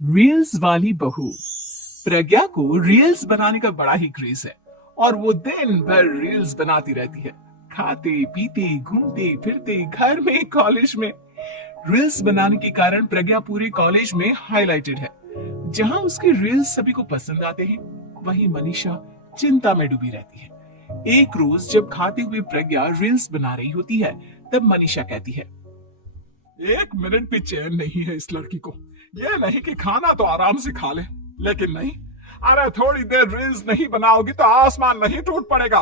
Reels वाली बहू। प्रज्ञा को रील्स बनाने का बड़ा ही क्रेज है और वो दिन भर रील्स बनाती रहती है। खाते पीते घूमते फिरते घर में कॉलेज में रील्स बनाने के कारण प्रज्ञा पूरे कॉलेज में हाईलाइटेड है। जहां उसके रील्स सभी को पसंद आते हैं, वहीं मनीषा चिंता में डूबी रहती है। एक रोज जब खाते हुए प्रज्ञा रील्स बना रही होती है, तब मनीषा कहती है, एक मिनट भी चैन नहीं है इस लड़की को। ये नहीं कि खाना तो आराम से खा ले, लेकिन नहीं, अरे थोड़ी देर रील्स नहीं बनाओगी तो आसमान नहीं टूट पड़ेगा।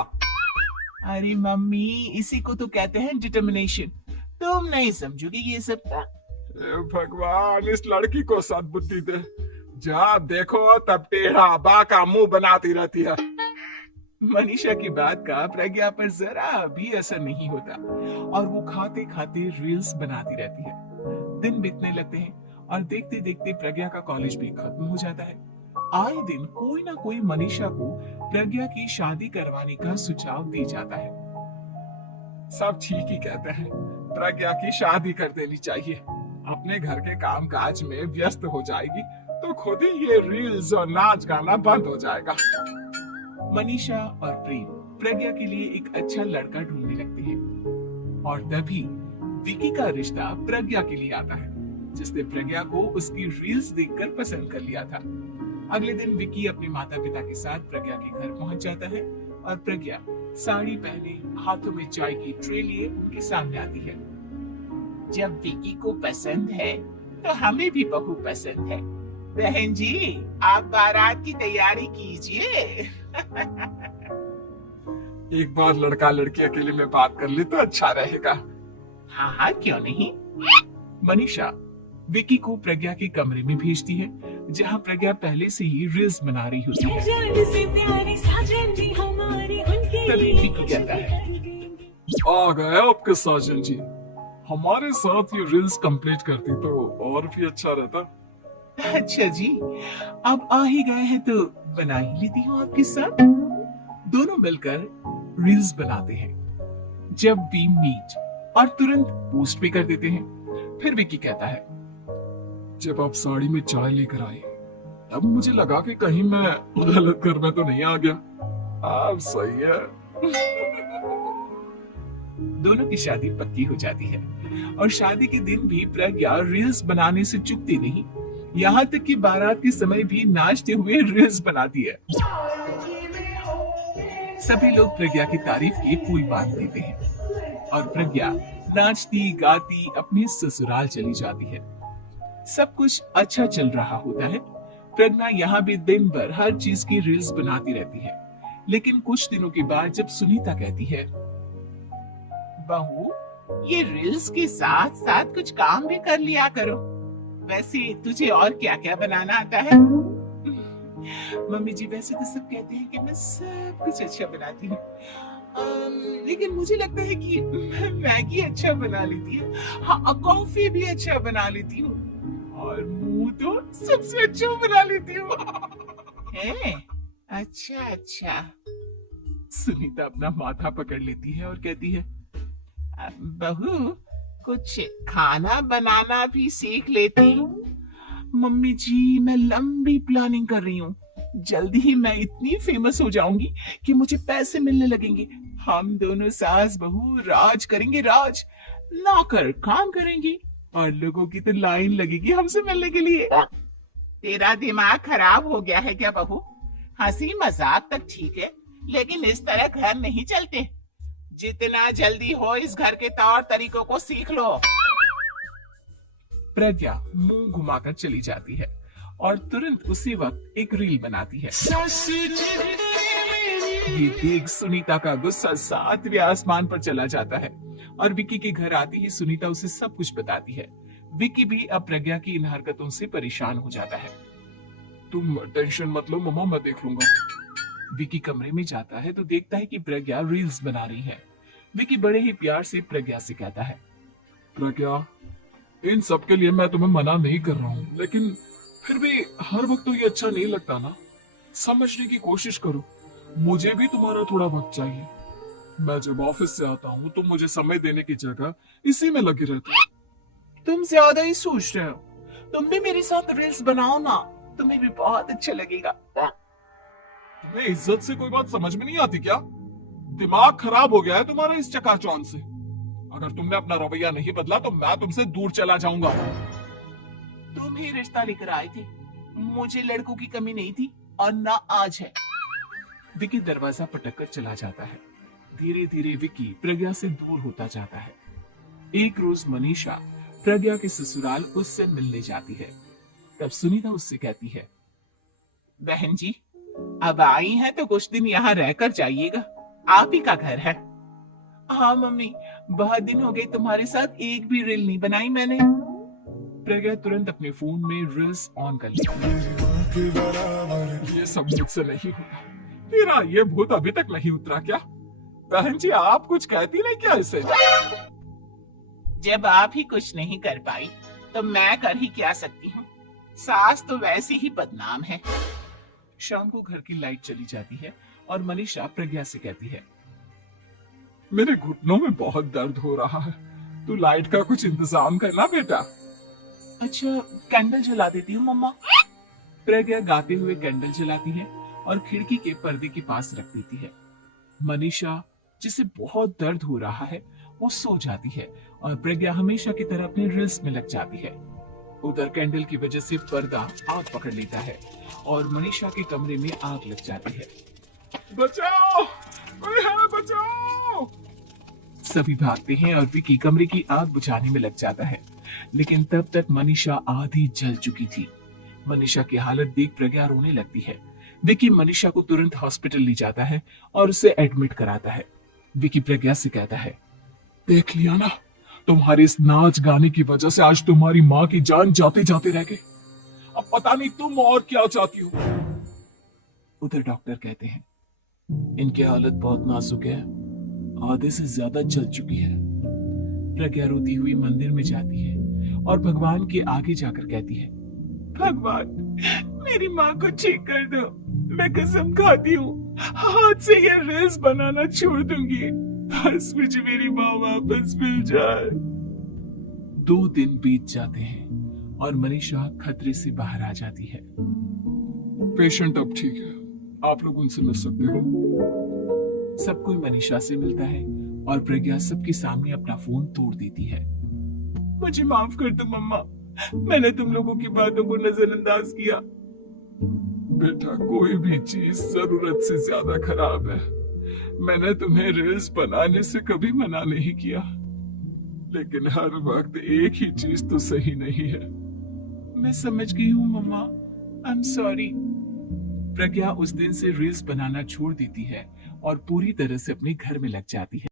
अरे मम्मी, इसी को तो कहते हैं डिटर्मिनेशन। तुम नहीं समझोगी ये सब। भगवान, इस लड़की को सद्बुद्धि दे। जब देखो तब टेढ़ा बाका मुंह बनाती रहती है। मनीषा की बात का प्रज्ञा पर जरा भी असर नहीं होता और वो खाते खाते रील्स बनाती रहती है। दिन बीतने लगते हैं और देखते देखते प्रज्ञा का कॉलेज भी खत्म हो जाता है। आए दिन कोई ना कोई मनीषा को प्रज्ञा की शादी करवाने का सुझाव दी जाता है। सब ठीक ही कहते हैं, प्रज्ञा की शादी कर देनी चाहिए। अपने घर के काम काज में व्यस्त हो जाएगी तो खुद ही ये रील्स और नाच गाना बंद हो जाएगा। मनीषा और प्रेम प्रज्ञा के लिए एक अच्छा लड़का ढूंढने लगते हैं और तभी विकी का रिश्ता प्रज्ञा के लिए आता है, जिसने प्रज्ञा को उसकी रील्स देखकर पसंद कर लिया था। अगले दिन विकी अपने माता पिता के साथ प्रज्ञा के घर पहुंच जाता है और प्रज्ञा साड़ी पहने हाथों में चाय की ट्रे लिए उनके सामने आती है। जब विकी को पसंद है तो हमें भी बहू पसंद है। बहन जी, आप बारात की तैयारी कीजिए। एक बार लड़का लड़की अकेले में बात कर ले तो अच्छा रहेगा। हाँ हाँ, क्यों नहीं। मनीषा विकी को प्रज्ञा के कमरे में भेजती है, जहाँ प्रज्ञा पहले से ही रील्स बना रही होती है। तभी विकी कहता है, आ गए आपके साजन जी। हमारे साथ ये रील्स कंप्लीट करती तो और भी अच्छा रहता। अच्छा जी, अब आ ही गए हैं तो बना ही लेती हूँ आपके साथ। दोनों मिलकर रील्स बनाते हैं। जब वी मीट और तुरंत पोस्ट भी कर देते हैं। फिर विकी कहता है, जब आप साड़ी में चाय लेकर आए तब मुझे लगा कि कहीं मैं गलत घर में तो नहीं आ गया। आप सही है। दोनों की शादी पक्की हो जाती है और शादी के दिन भी प्रज्ञा रील्स बनाने से चूकती नहीं। यहाँ तक कि बारात के समय भी नाचते हुए रील्स बनाती है। सभी लोग प्रज्ञा की तारीफ के पुल बांध देते हैं और प्रज्ञा नाचती गाती अपने ससुराल चली जाती है। सब कुछ अच्छा चल रहा होता है। प्रज्ञा यहाँ भी दिन भर हर चीज की रील्स बनाती रहती है। लेकिन कुछ दिनों के बाद जब सुनीता कहती है, बहू, ये रील्स के साथ साथ कुछ काम भी कर लिया करो। वैसे तुझे और क्या क्या बनाना आता है? मम्मी जी, वैसे तो सब कहते हैं कि मैं सब कुछ अच्छा बनाती हूँ, लेकिन मुझे लगता है कि मैं मैगी अच्छा बना लेती हूँ। हाँ, कॉफी भी अच्छा बना लेती हूँ और मुंह तो सबसे अच्छा बना लेती हूँ। है? अच्छा अच्छा। सुनीता अपना माथा पकड़ लेती है और कहती है, बहू, कुछ खाना बनाना भी सीख लेती। मम्मी जी, मैं लंबी प्लानिंग कर रही हूँ। जल्दी ही मैं इतनी फेमस हो जाऊंगी कि मुझे पैसे मिलने लगेंगे। हम दोनों सास बहू राज करेंगे, राज। नौकर काम करेंगे और लोगों की तो लाइन लगेगी हमसे मिलने के लिए। तेरा दिमाग खराब हो गया है क्या बहू? हंसी मजाक तक ठीक है, लेकिन इस तरह घर नहीं चलते। जितना जल्दी हो इस घर के तौर तरीकों को सीख लो। प्रज्ञा मुंह घुमाकर चली जाती है और तुरंत उसी वक्त एक रील बनाती है। ये देख सुनीता का गुस्सा 7वें आसमान पर चला जाता है और विकी के घर आती ही सुनीता उसे सब कुछ बताती है। विकी भी अब प्रज्ञा की इन हरकतों से परेशान हो जाता है। तुम टेंशन मत लो मम्मा, मैं देख लूंगा। विकी कमरे में जाता है तो देखता है कि प्रज्ञा रील्स बना रही है। विकी बड़े ही प्यार से प्रज्ञा से कहता है, प्रज्ञा, इन सब के लिए मैं तुम्हें मना नहीं कर रहा हूँ, लेकिन फिर भी हर वक्त तो ये अच्छा नहीं लगता ना। समझने की कोशिश करो, मुझे भी तुम्हारा थोड़ा वक्त चाहिए। मैं जब ऑफिस से आता हूँ तो मुझे समय देने की जगह इसी में लगी रहती है। तुम ज्यादा ही सोच रहे हो। तुम भी मेरे साथ रील्स बनाओ ना, तुम्हें भी बहुत अच्छा लगेगा। तुम्हें इज्जत से कोई बात समझ में नहीं आती क्या? दिमाग खराब हो गया है तुम्हारा इस चकाचौंध से। अगर तुमने अपना रवैया नहीं बदला तो मैं तुमसे दूर चला जाऊंगा। तुम ही रिश्ता लेकर आए थे, मुझे लड़कों की कमी नहीं थी और ना आज है। विकी दरवाजा पटक कर चला जाता है। धीरे धीरे विकी प्रज्ञा से दूर होता जाता है। एक रोज मनीषा प्रज्ञा के ससुराल उससे मिलने जाती है। तब सुनीता उससे कहती है, बहन जी अब आई हैं तो कुछ दिन यहाँ रहकर जाइएगा, आप ही का घर है। हाँ मम्मी, बहुत दिन हो गए तुम्हारे साथ एक भी रील नहीं बनाई मैंने। प्रज्ञा तुरंत अपने फोन में रील्स ऑन कर लेती है। ये सब मुझसे नहीं होगा। तेरा ये भूत अभी तक नहीं उतरा क्या? बहन जी आप कुछ कहती नहीं क्या इसे? जब आप ही कुछ नहीं कर पाई तो मैं कर ही क्या सकती हूँ, सास तो वैसे ही बदनाम है। शाम को घर की लाइट चली जाती है और मनीषा प्रज्ञा से कहती है, मेरे घुटनों में बहुत दर्द हो रहा है, तू लाइट का कुछ इंतजाम करना बेटा। अच्छा कैंडल जला देती हूँ मम्मा। प्रज्ञा गाते हुए कैंडल जलाती है और खिड़की के पर्दे के पास रख देती है। मनीषा जिसे बहुत दर्द हो रहा है वो सो जाती है और प्रज्ञा हमेशा की तरह अपने रील्स में लग जाती है। उधर कैंडल की वजह से पर्दा आग पकड़ लेता है और मनीषा के कमरे में आग लग जाती है। बचाओ, कोई है बचाओ। सभी भागते हैं और विकी कमरे की आग बुझाने में लग जाता है, लेकिन तब तक मनीषा आधी जल चुकी थी। मनीषा की हालत देख प्रज्ञा रोने लगती है। विकी मनीषा को तुरंत हॉस्पिटल ले जाता है और उसे एडमिट कराता है। विकी प्रज्ञा से कहता है, देख लिया ना, तुम्हारे इस नाच गाने की वजह से आज तुम्हारी माँ की जान जाते जाते रह गई। अब पता नहीं तुम और क्या चाहती हो। उधर डॉक्टर कहते हैं, इनकी हालत बहुत नाजुक है, आधे से ज्यादा जल चुकी है। प्रज्ञा रोती हुई मंदिर में जाती है और भगवान के आगे जाकर कहती है, भगवान मेरी माँ को ठीक कर दो, मैं कसम खाती हूँ हाथ से ये रील्स बनाना छोड़ दूंगी, बस मुझे मेरी माँ वापस मिल जाए। 2 दिन बीत जाते हैं और मनीषा खतरे से बाहर आ जाती है। पेशेंट अब ठीक है, आप लोग उनसे मिल सकते हो। सब कोई मनीषा से मिलता है और प्रज्ञा सबके सामने अपना फोन तोड़ देती है। मुझे माफ कर दो मम्मा, मैंने तुम लोगों की बातों को नजरअंदाज किया। बेटा कोई भी चीज जरूरत से ज्यादा खराब है। मैंने तुम्हें रील्स बनाने से कभी मना नहीं किया, लेकिन हर वक्त एक ही चीज तो सही नहीं है। मैं समझ गई हूँ मम्मा, आई एम सॉरी। प्रज्ञा उस दिन से रील्स बनाना छोड़ देती है और पूरी तरह से अपने घर में लग जाती है।